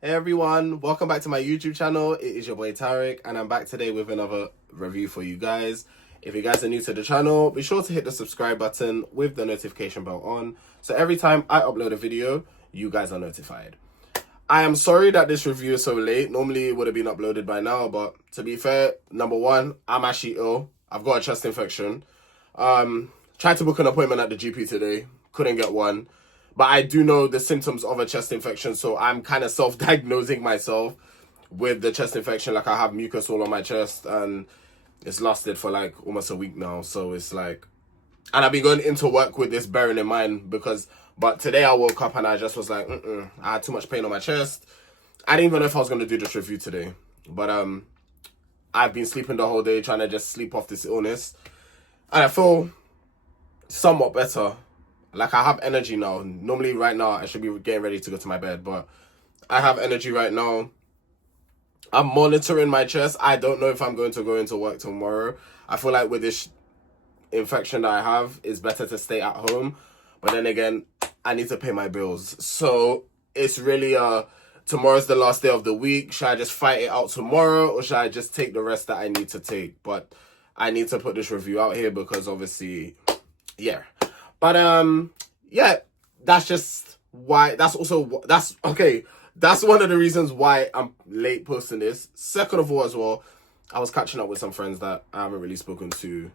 Hey everyone, welcome back to my YouTube channel. It is your boy Tarek and I'm back today with another review for you guys. If you guys are new to the channel, be sure to hit the subscribe button with the notification bell on, so every time I upload a video, you guys are notified. I am sorry that this review is so late. Normally it would have been uploaded by now, but to be fair, number one, I'm actually ill. I've got a chest infection. Tried to book an appointment at the GP today, couldn't get one. But I do know the symptoms of a chest infection, so I'm kind of self-diagnosing myself with the chest infection. Like, I have mucus all on my chest, and it's lasted for like almost a week now. So it's like, and I've been going into work with this bearing in mind but today I woke up and I just was like, I had too much pain on my chest. I didn't even know if I was going to do this review today. But I've been sleeping the whole day, trying to just sleep off this illness. And I feel somewhat better. Like, I have energy now. Normally right now I should be getting ready to go to my bed, but I have energy right now. I'm monitoring my chest. I don't know if I'm going to go into work tomorrow. I feel like with this infection that I have, it's better to stay at home. But then again, I need to pay my bills. So it's really tomorrow's the last day of the week. Should I just fight it out tomorrow, or should I just take the rest that I need to take? But I need to put this review out here because obviously, yeah. But yeah, that's just why. That's okay. That's one of the reasons why I'm late posting this. Second of all, as well, I was catching up with some friends that I haven't really spoken to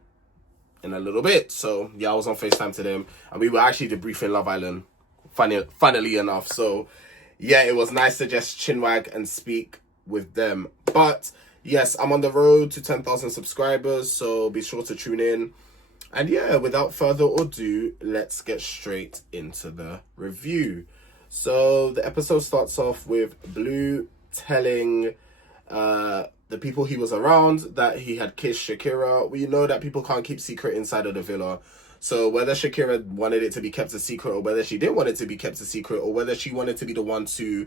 in a little bit. So yeah, I was on FaceTime to them, and we were actually debriefing Love Island. Funnily enough, so yeah, it was nice to just chinwag and speak with them. But yes, I'm on the road to 10,000 subscribers, so be sure to tune in. And yeah, without further ado, let's get straight into the review. So the episode starts off with Blue telling the people he was around that he had kissed Shakira. We know that people can't keep secret inside of the villa. So whether Shakira wanted it to be kept a secret, or whether she didn't want it to be kept a secret, or whether she wanted to be the one to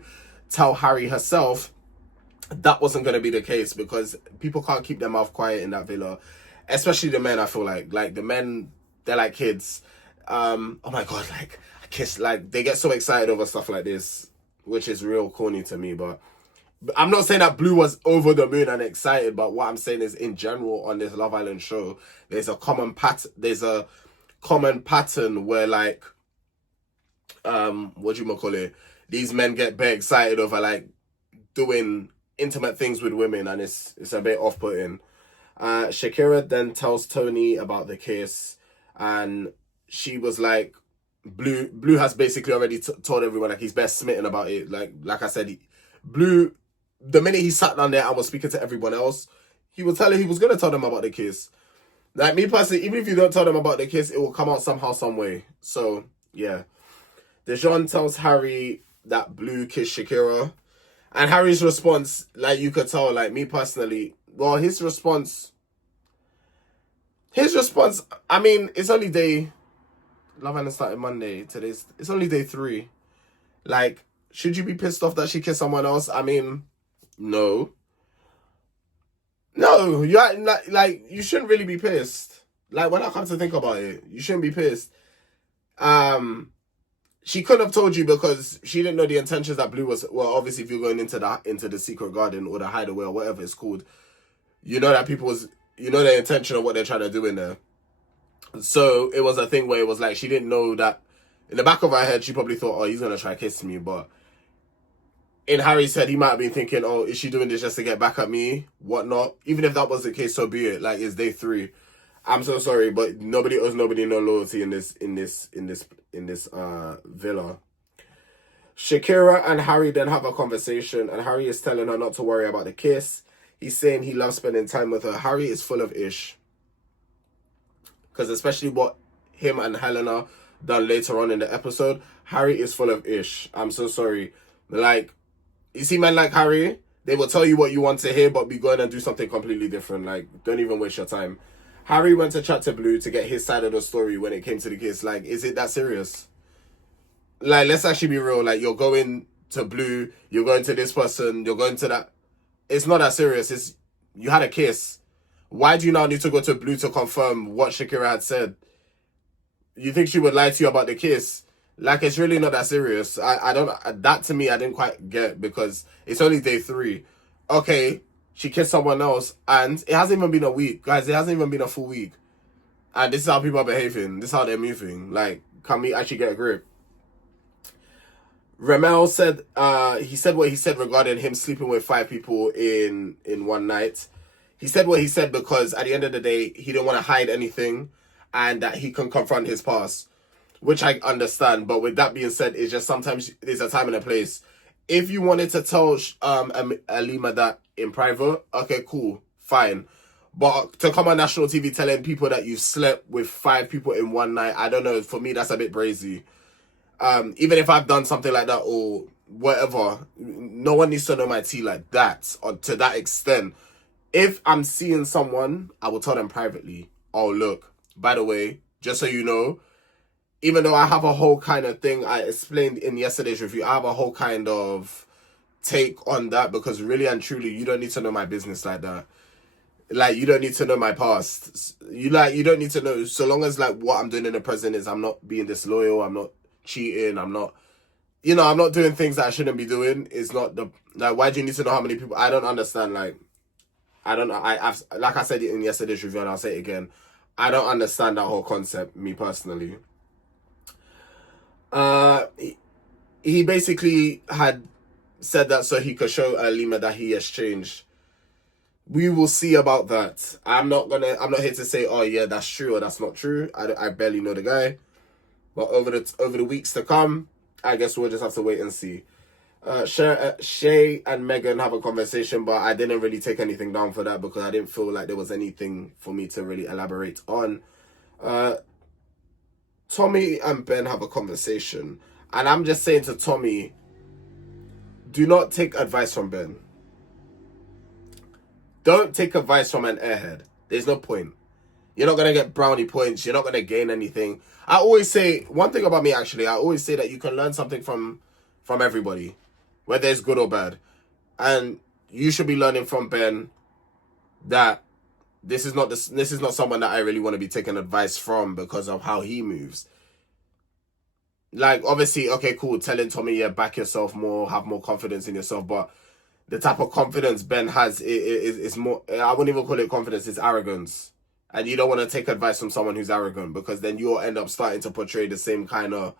tell Harry herself, that wasn't going to be the case, because people can't keep their mouth quiet in that villa. Especially the men, I feel like the men, they're like kids. Oh my God, like, I kiss, like, they get so excited over stuff like this, which is real corny to me. But I'm not saying that Blue was over the moon and excited, but what I'm saying is, in general, on this Love Island show, there's a common pattern where, like, what do you call it? These men get very excited over, like, doing intimate things with women, and it's a bit off-putting. Shakira then tells Tony about the kiss, and she was like, Blue has basically already told everyone, like, he's best smitten about it. Like I said, Blue, the minute he sat down there and was speaking to everyone else, he was telling, he was going to tell them about the kiss. Like, me personally, even if you don't tell them about the kiss, it will come out somehow, some way. So yeah, Dejan tells Harry that Blue kissed Shakira, and Harry's response, like, you could tell, like, me personally, well, his response, I mean, it's only Love Island started Monday. It's only day 3. Like, should you be pissed off that she kissed someone else? I mean, no. No, you shouldn't really be pissed. Like, when I come to think about it, you shouldn't be pissed. She couldn't have told you because she didn't know the intentions that Blue was. Well, obviously, if you're going into the secret garden or the hideaway or whatever it's called, you know that the intention of what they're trying to do in there. So it was a thing where it was like, she didn't know that. In the back of her head, she probably thought, oh, he's gonna try kiss me. But in Harry's head, he might have been thinking, oh, is she doing this just to get back at me? Whatnot. Even if that was the case, so be it. Like, it's day 3. I'm so sorry, but nobody owes nobody no loyalty in this villa. Shakira and Harry then have a conversation, and Harry is telling her not to worry about the kiss. He's saying he loves spending time with her. Harry is full of ish, because especially what him and Helena done later on in the episode, Harry is full of ish. I'm so sorry. Like, you see men like Harry, they will tell you what you want to hear, but be going and do something completely different. Like, don't even waste your time. Harry went to chat to Blue to get his side of the story when it came to the kiss. Like, is it that serious? Like, let's actually be real. Like, you're going to Blue, you're going to this person, you're going to that. It's not that serious. You had a kiss. Why do you now need to go to Blue to confirm what Shakira had said? You think she would lie to you about the kiss? Like, it's really not that serious. I don't, that to me, I didn't quite get, because it's only day 3. Okay, she kissed someone else, and it hasn't even been a week. Guys, it hasn't even been a full week. And this is how people are behaving. This is how they're moving. Like, can we actually get a grip? Ramel said, he said what he said regarding him sleeping with 5 people in one night. He said what he said because at the end of the day, he didn't want to hide anything, and that he can confront his past, which I understand. But with that being said, it's just sometimes there's a time and a place. If you wanted to tell Alima that in private, okay, cool, fine. But to come on national TV telling people that you slept with 5 people in one night, I don't know. For me, that's a bit brazy. Even if I've done something like that or whatever, no one needs to know my tea like that, or to that extent. If I'm seeing someone, I will tell them privately, oh, look, by the way, just so you know, even though I have a whole kind of thing I explained in yesterday's review, I have a whole kind of take on that, because really and truly, you don't need to know my business like that. Like, you don't need to know my past. You don't need to know, so long as, like, what I'm doing in the present is I'm not being disloyal, I'm not cheating, I'm not, I'm not doing things that I shouldn't be doing. It's not the, like, why do you need to know how many people? I don't understand, like, I've like I said in yesterday's review, and I'll say it again, I don't understand that whole concept, me personally. He basically had said that so he could show Alima that he has changed. We will see about that. I'm not here to say, oh yeah, that's true or that's not true. I barely know the guy. But over the weeks to come, I guess we'll just have to wait and see. Shay and Megan have a conversation, but I didn't really take anything down for that, because I didn't feel like there was anything for me to really elaborate on. Tommy and Ben have a conversation, and I'm just saying to Tommy, do not take advice from Ben. Don't take advice from an airhead. There's no point. You're not going to get brownie points. You're not going to gain anything. I always say, one thing about me actually, I always say that you can learn something from everybody, whether it's good or bad. And you should be learning from Ben that this is not someone that I really want to be taking advice from because of how he moves. Like, obviously, okay, cool, telling Tommy, yeah, back yourself more, have more confidence in yourself, but the type of confidence Ben has is more, I wouldn't even call it confidence, it's arrogance. And you don't want to take advice from someone who's arrogant, because then you'll end up starting to portray the same kind of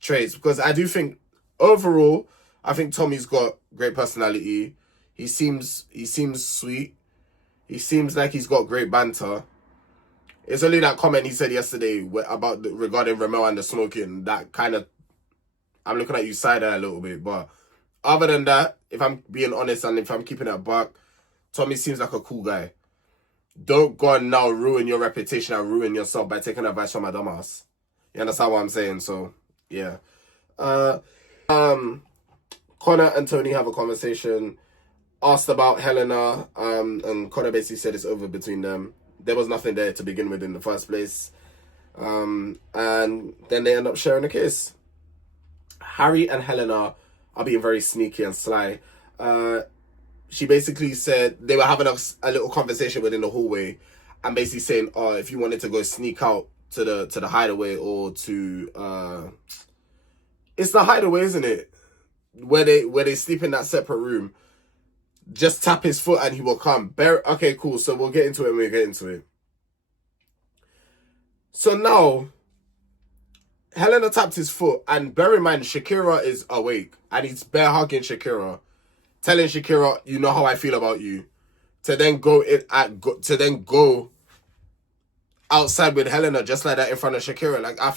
traits. Because I do think, overall, I think Tommy's got great personality. He seems sweet. He seems like he's got great banter. It's only that comment he said yesterday regarding Ramel and the smoking that kind of, I'm looking at you side-eye a little bit. But other than that, if I'm being honest and if I'm keeping it a buck, Tommy seems like a cool guy. Don't go and now ruin your reputation and ruin yourself by taking advice from a dumbass. You understand what I'm saying? So, yeah. Connor and Tony have a conversation, asked about Helena, and Connor basically said it's over between them. There was nothing there to begin with in the first place. And then they end up sharing a kiss. Harry and Helena are being very sneaky and sly. She basically said they were having a little conversation within the hallway, and basically saying, "Oh, if you wanted to go sneak out to the hideaway or to it's the hideaway, isn't it? Where they sleep in that separate room. Just tap his foot and he will come." Okay, cool. So we'll get into it when we get into it. So now, Helena tapped his foot, and bear in mind, Shakira is awake, and he's bare hugging Shakira, telling Shakira, "You know how I feel about you," to then go outside with Helena just like that in front of Shakira. Like, I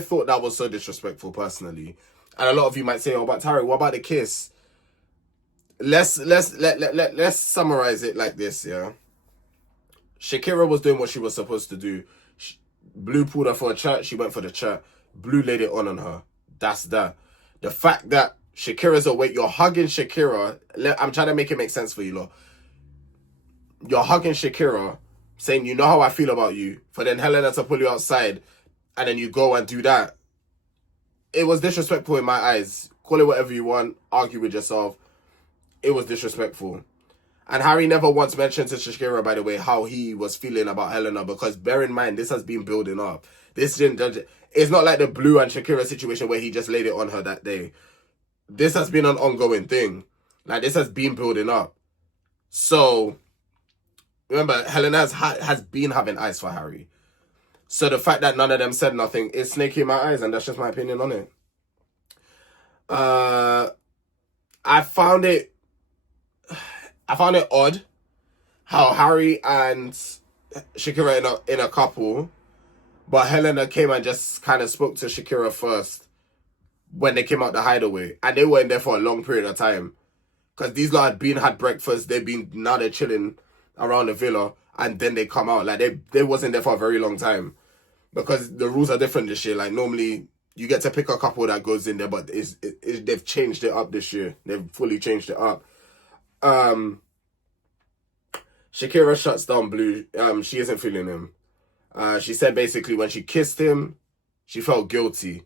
thought that was so disrespectful personally. And a lot of you might say, "Oh, but Tari, what about the kiss?" Let's summarize it like this, yeah. Shakira was doing what she was supposed to do. Blue pulled her for a chat, she went for the chat. Blue laid it on her. That's that. The fact that Shakira's awake, you're hugging Shakira. I'm trying to make it make sense for you, lot. You're hugging Shakira, saying, "You know how I feel about you," for then Helena to pull you outside, and then you go and do that. It was disrespectful in my eyes. Call it whatever you want. Argue with yourself. It was disrespectful. And Harry never once mentioned to Shakira, by the way, how he was feeling about Helena, because bear in mind, this has been building up. This didn't judge it. It's not like the Blue and Shakira situation where he just laid it on her that day. This has been an ongoing thing. Like, this has been building up. So, remember, Helena has been having eyes for Harry. So the fact that none of them said nothing is snaky in my eyes, and that's just my opinion on it. I found it odd how Harry and Shakira in a couple, but Helena came and just kind of spoke to Shakira first when they came out the hideaway, and they were in there for a long period of time because these lot had breakfast. Now they're chilling around the villa, and then they come out. Like, they wasn't there for a very long time because the rules are different this year. Like, normally you get to pick a couple that goes in there, but they've changed it up this year. They've fully changed it up. Shakira shuts down Blue. She isn't feeling him. She said basically when she kissed him, she felt guilty.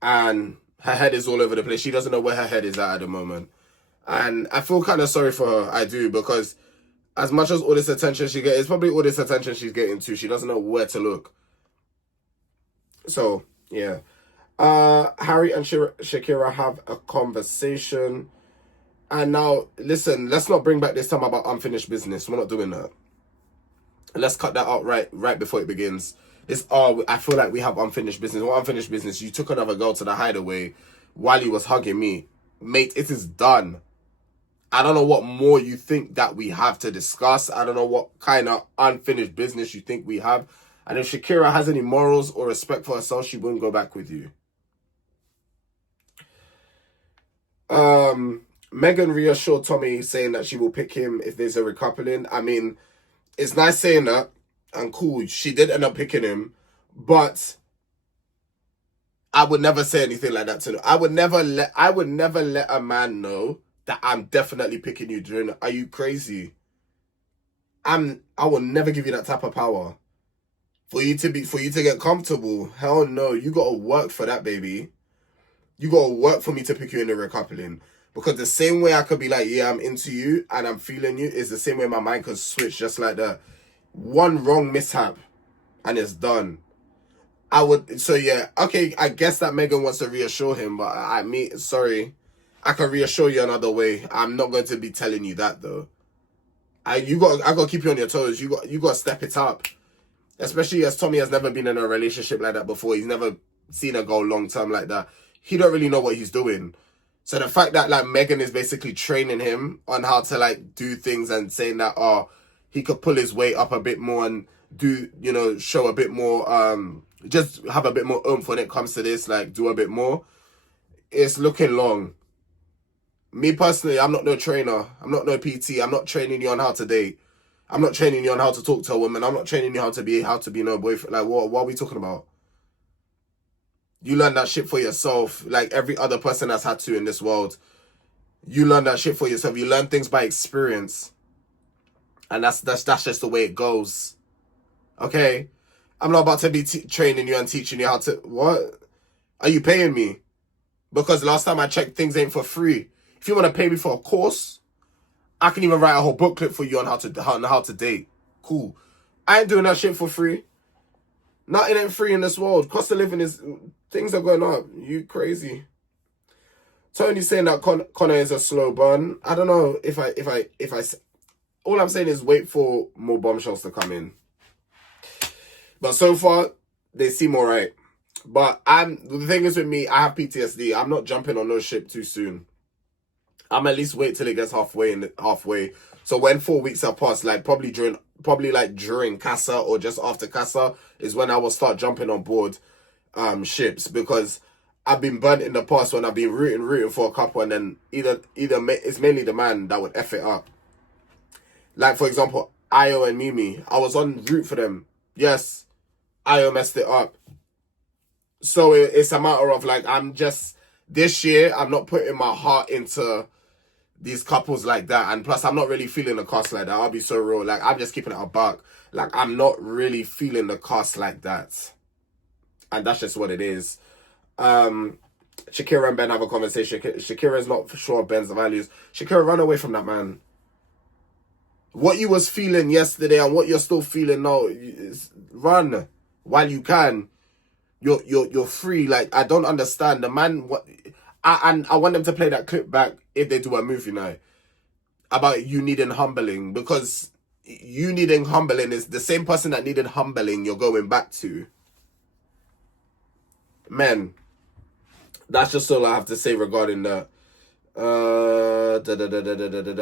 And her head is all over the place. She doesn't know where her head is at the moment. And I feel kind of sorry for her. I do, because as much as all this attention she gets, it's probably all this attention she's getting too. She doesn't know where to look. So, yeah. Harry and Shakira have a conversation. And now, listen, let's not bring back this time about unfinished business. We're not doing that. Let's cut that out right before it begins. I feel like we have unfinished business. What unfinished business? You took another girl to the hideaway while he was hugging me. Mate, it is done. I don't know what more you think that we have to discuss. I don't know what kind of unfinished business you think we have. And if Shakira has any morals or respect for herself, she wouldn't go back with you. Megan reassured Tommy saying that she will pick him if there's a recoupling. I mean, it's nice saying that and cool. She did end up picking him, but I would never say anything like that to him. I would never let a man know that I'm definitely picking you during. Are you crazy? I will never give you that type of power. For you to get comfortable. Hell no. You gotta work for that, baby. You gotta work for me to pick you in the recoupling. Because the same way I could be like, yeah, I'm into you and I'm feeling you, is the same way my mind could switch just like that. One wrong mishap and it's done. So yeah, okay, I guess that Megan wants to reassure him, but sorry, I can reassure you another way. I'm not going to be telling you that though. I got to keep you on your toes. You got to step it up. Especially as Tommy has never been in a relationship like that before. He's never seen a girl long term like that. He don't really know what he's doing. So the fact that like Megan is basically training him on how to like do things and saying that he could pull his weight up a bit more and do, show a bit more, just have a bit more oomph when it comes to this, like do a bit more. It's looking long. Me personally, I'm not no trainer. I'm not no PT. I'm not training you on how to date. I'm not training you on how to talk to a woman. I'm not training you how to be no boyfriend. Like what are we talking about? You learn that shit for yourself, like every other person that's had to in this world. You learn that shit for yourself. You learn things by experience. And that's just the way it goes. Okay? I'm not about to be training you and teaching you how to... What? Are you paying me? Because last time I checked, things ain't for free. If you want to pay me for a course, I can even write a whole booklet for you on how to date. Cool. I ain't doing that shit for free. Nothing ain't free in this world. Cost of living is... Things are going up. You crazy. Tony's saying that Connor is a slow burn. I don't know if I... All I'm saying is wait for more bombshells to come in. But so far, they seem alright. But the thing is with me, I have PTSD. I'm not jumping on no ship too soon. I'm at least wait till it gets halfway. So when 4 weeks have passed, like probably during Casa or just after Casa is when I will start jumping on board ships, because I've been burnt in the past when I've been rooting for a couple, and then either it's mainly the man that would F it up. Like for example, Ayo and Mimi, I was on route for them. Yes, Ayo messed it up. So it's a matter of like, this year, I'm not putting my heart into these couples like that. And plus, I'm not really feeling the cast like that. I'll be so real. Like, I'm just keeping it a buck. Like, I'm not really feeling the cast like that. And that's just what it is. Shakira and Ben have a conversation. Shakira is not sure of Ben's values. Shakira, run away from that man. What you was feeling yesterday and what you're still feeling now, run while you can. You're free. Like, I don't understand the man. What I want them to play that clip back if they do a movie now about you needing humbling, because you needing humbling is the same person that needed humbling you're going back to. Men, that's just all I have to say regarding that.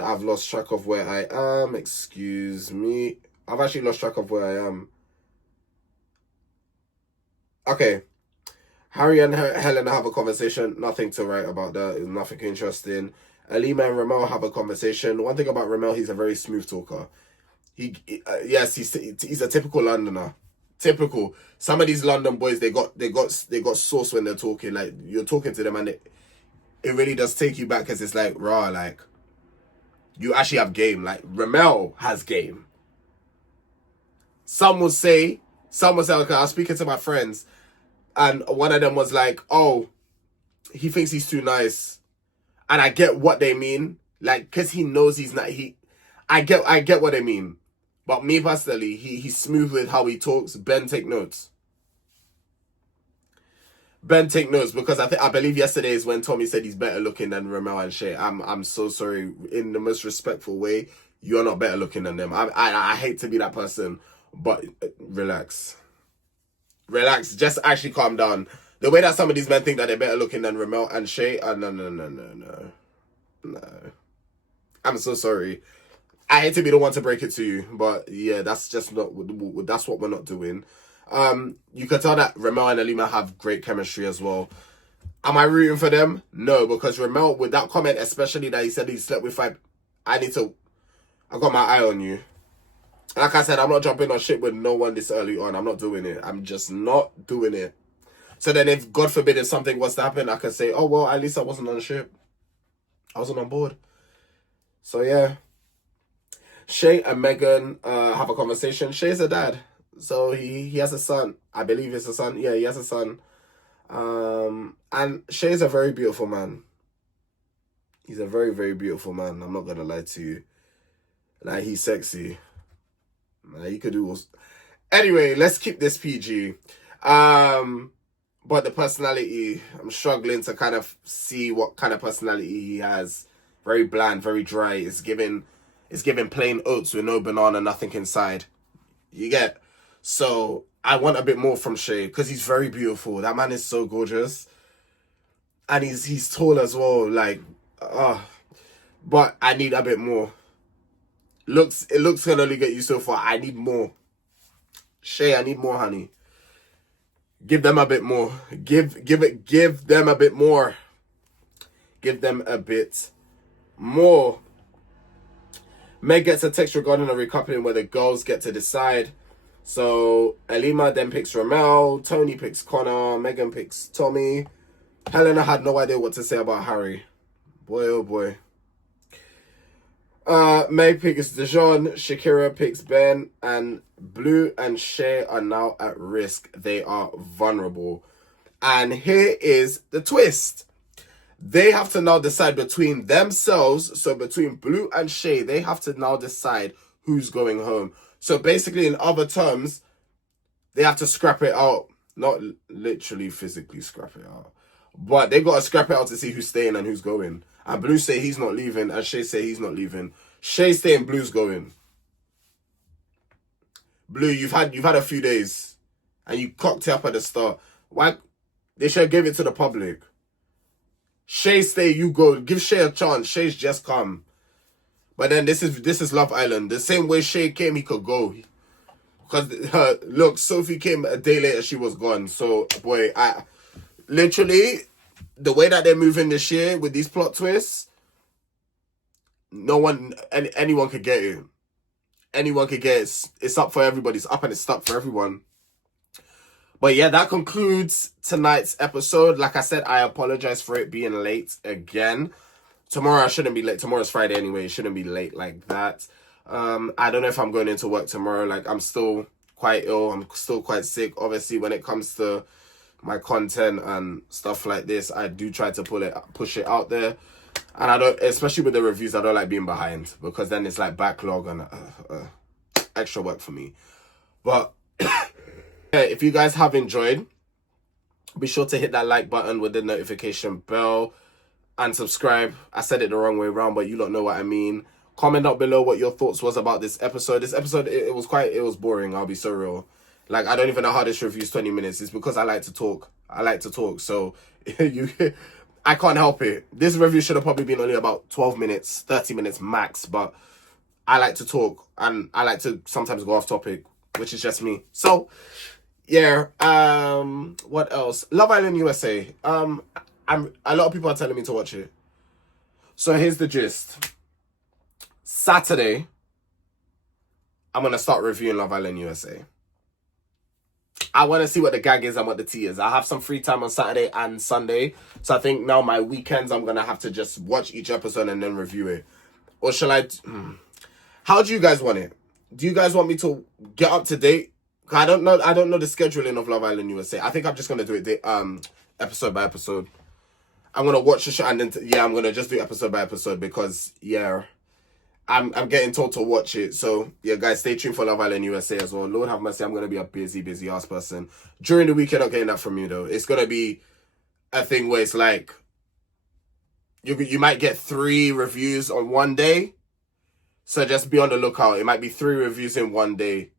I've lost track of where I am. Excuse me. I've actually lost track of where I am. Okay. Harry and Helena have a conversation. Nothing to write about that. It's nothing interesting. Alima and Ramel have a conversation. One thing about Ramel, he's a very smooth talker. Yes, he's a typical Londoner. Typical. Some of these London boys, they got sauce when they're talking. Like, you're talking to them and it really does take you back, because it's like, raw, like, you actually have game. Like, Ramel has game. Some will say, okay, I was speaking to my friends, and one of them was like, oh, he thinks he's too nice. And I get what they mean. Like, because he knows he's not, I get what they mean. But me personally, he's smooth with how he talks. Ben, take notes. Ben, take notes, because I believe yesterday is when Tommy said he's better looking than Ramel and Shay. I'm so sorry. In the most respectful way, you're not better looking than them. I hate to be that person, but relax. Relax. Just actually calm down. The way that some of these men think that they're better looking than Ramel and Shay, no. I'm so sorry. I hate to be the one to break it to you, but yeah, that's just not, that's what we're not doing. You can tell that Ramel and Alima have great chemistry as well. Am I rooting for them? No, because Ramel, with that comment, especially that he said he slept with 5, I got my eye on you. Like I said, I'm not jumping on shit with no one this early on. I'm not doing it. I'm just not doing it. So then if, God forbid, if something was to happen, I can say, oh, well, at least I wasn't on the ship. I wasn't on board. So yeah. Shay and Megan have a conversation. Shay's a dad. So he has a son. I believe it's a son. Yeah, he has a son. And Shay's a very beautiful man. He's a very, very beautiful man. I'm not going to lie to you. Like, he's sexy. Like, he could do... Anyway, let's keep this PG. But the personality, I'm struggling to kind of see what kind of personality he has. Very bland, very dry. It's giving plain oats with no banana, nothing inside. You get? So I want a bit more from Shay, because he's very beautiful. That man is so gorgeous. And he's tall as well. Like, but I need a bit more. It looks can only get you so far. I need more. Shay, I need more, honey. Give them a bit more. Give them a bit more. Give them a bit more. Meg gets a text regarding a recoupling where the girls get to decide. So Alima then picks Ramel, Tony picks Connor, Megan picks Tommy. Helena had no idea what to say about Harry. Boy, oh boy. Meg picks Dijon, Shakira picks Ben, and Blue and Shay are now at risk. They are vulnerable. And here is the twist. They have to now decide between themselves. So between Blue and Shay, they have to now decide who's going home. So basically, in other terms, they have to scrap it out. Not literally physically scrap it out. But they got to scrap it out to see who's staying and who's going. And Blue say he's not leaving, and Shay say he's not leaving. Shay staying, Blue's going. Blue, you've had a few days, and you cocked it up at the start. Why? They should have gave it to the public. Shay stay, you go. Give Shay a chance. Shay's just come. But then this is Love Island. The same way Shay came, he could go. Because look, Sophie came a day later, she was gone. So boy, I literally, the way that they're moving this year with these plot twists, anyone could get it. Anyone could get it. It's up for everybody. It's up and it's stuck for everyone. But yeah, that concludes tonight's episode. Like I said, I apologize for it being late again. Tomorrow I shouldn't be late. Tomorrow's Friday anyway. It shouldn't be late like that. I don't know if I'm going into work tomorrow. Like, I'm still quite ill. I'm still quite sick. Obviously, when it comes to my content and stuff like this, I do try to push it out there. And I don't, especially with the reviews, I don't like being behind, because then it's like backlog and extra work for me. But if you guys have enjoyed, Be sure to hit that like button with the notification bell and subscribe. I said it the wrong way around, but you don't know what I mean. Comment down below what your thoughts was about this episode. This episode, it was boring. I'll be so real. Like, I don't even know how this review's 20 minutes. It's because I like to talk. So I can't help it. This review should have probably been only about 12 minutes, 30 minutes max, but I like to talk and I like to sometimes go off topic, which is just me. So yeah, what else? Love Island USA. A lot of people are telling me to watch it. So here's the gist. Saturday, I'm gonna start reviewing Love Island USA. I want to see what the gag is and what the tea is. I have some free time on Saturday and Sunday, so I think now my weekends I'm gonna have to just watch each episode and then review it. Or shall I? How do you guys want it? Do you guys want me to get up to date? I don't know the scheduling of Love Island USA. I think I'm just gonna do it episode by episode. I'm gonna watch the show and then I'm gonna just do episode by episode because I'm getting told to watch it. So yeah, guys, stay tuned for Love Island USA as well. Lord have mercy, I'm gonna be a busy ass person during the week. You're not getting that from me though. It's gonna be a thing where it's like you might get 3 reviews on one day. So just be on the lookout. It might be 3 reviews in one day.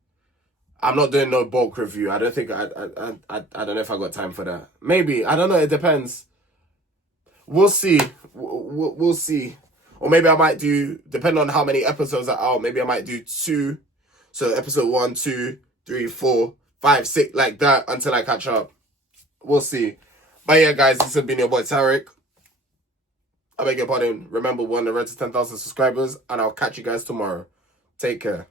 I'm not doing no bulk review. I don't think I don't know if I got time for that. Maybe, I don't know. It depends. We'll see. We'll see. Or maybe I might do, depending on how many episodes are out, maybe I might do 2. So episode 1, 2, 3, 4, 5, 6, like that until I catch up. We'll see. But yeah, guys, this has been your boy Tarek. I beg your pardon. Remember, we're on the road to 10,000 subscribers, and I'll catch you guys tomorrow. Take care.